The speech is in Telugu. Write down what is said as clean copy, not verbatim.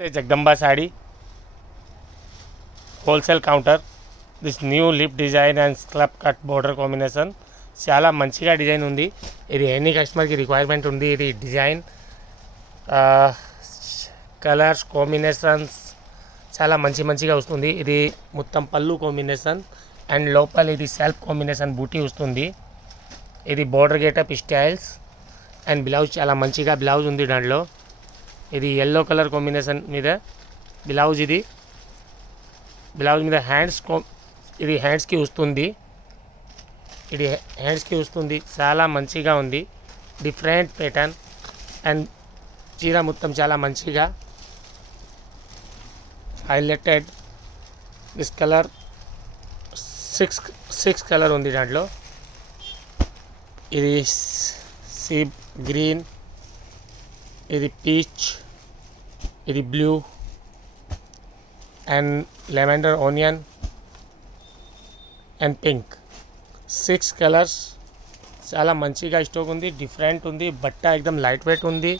Jagadamba sari wholesale counter. This new lip design and scallop cut border combination చాలా మంచిగా డిజైన్ ఉంది. ఇది ఎనీ కస్టమర్కి రిక్వైర్మెంట్ ఉంది. ఇది డిజైన్ కలర్స్ కాంబినేషన్స్ చాలా మంచిగా వస్తుంది. ఇది మొత్తం పళ్ళు కాంబినేషన్ అండ్ లోపల ఇది సెల్ఫ్ కాంబినేషన్ బూటీ వస్తుంది. ఇది border getup styles and blouse చాలా మంచిగా బ్లౌజ్ ఉంది దాంట్లో. ఇది ఎల్లో కలర్ కాంబినేషన్ మీద బ్లౌజ్. ఇది బ్లౌజ్ మీద ఇది హ్యాండ్స్కి వస్తుంది. చాలా మంచిగా ఉంది. డిఫరెంట్ ప్యాటర్న్ అండ్ చీర మొత్తం చాలా మంచిగా highlighted. This colour six colour ఉంది దాంట్లో. ఇది సీ గ్రీన్, ఇది పీచ్, ఇది blue and lavender onion and pink. 6 colours చాలా మంచిగా స్టాక్ ఉంది. డిఫరెంట్ ఉంది. బట్ట ఎక్దమ్ లైట్ వెయిట్ ఉంది.